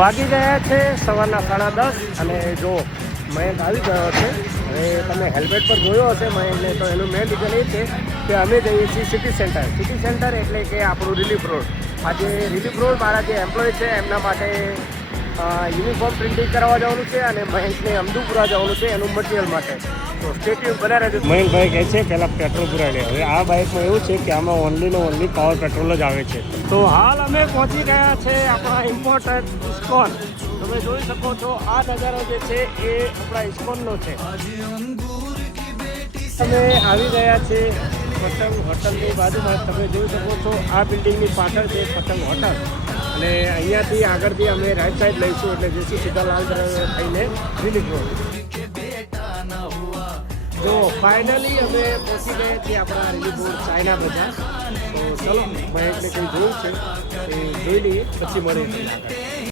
વાગી ગયા છે સવારના 10:30 અને જો મયંક આવી ગયો છે. હવે તમે હેલ્મેટ પર જોયો હશે મયંકને, તો એનું મેન રીઝન એ છે કે અમે જઈએ છીએ સિટી સેન્ટર. સિટી સેન્ટર એટલે કે આપણું રિલીફ રોડ. આજે રિલીફ રોડ મારા જે એમ્પ્લોય છે એમના માટે યુનિફોર્મ પ્રિન્ટિંગ કરાવવા જવાનું છે અને મયંકને અમદુપુરા જવાનું છે એનું મટીરિયલ માટે. તો સ્ટેટ્યુ બનાવે છે. મયંકભાઈ કહે છે પહેલાં પેટ્રોલ પુરાઈ લે. હવે આ બાઇકમાં એવું છે કે આમાં ઓનલી પાવર પેટ્રોલ જ આવે છે. તો હાલ અમે પહોંચી ગયા છે આપણા ઇમ્પોર્ટન્ટ ઇસ્કોન. તમે જોઈ શકો છો આ નજારો જે છે એ આપણા ઇસ્કોનનો છે. અમે આવી ગયા છે પતંગ હોટલની બાજુમાં. તમે જોઈ શકો છો આ બિલ્ડિંગની પાછળ છે પતંગ હોટલ અને અહીંયાથી આગળથી અમે રાઈટ સાઈડ લઈશું એટલે જેથી સીધા લાલ થઈને રિલીફ રોડ. જો ફાઇનલી અમે પહોંચી ગયા છીએ આપણા રિલીફ રોડ ચાઇના બજાર. તો ચલો મહેકને કંઈ જોયું છે એ જોઈ લઈએ પછી મળીએ.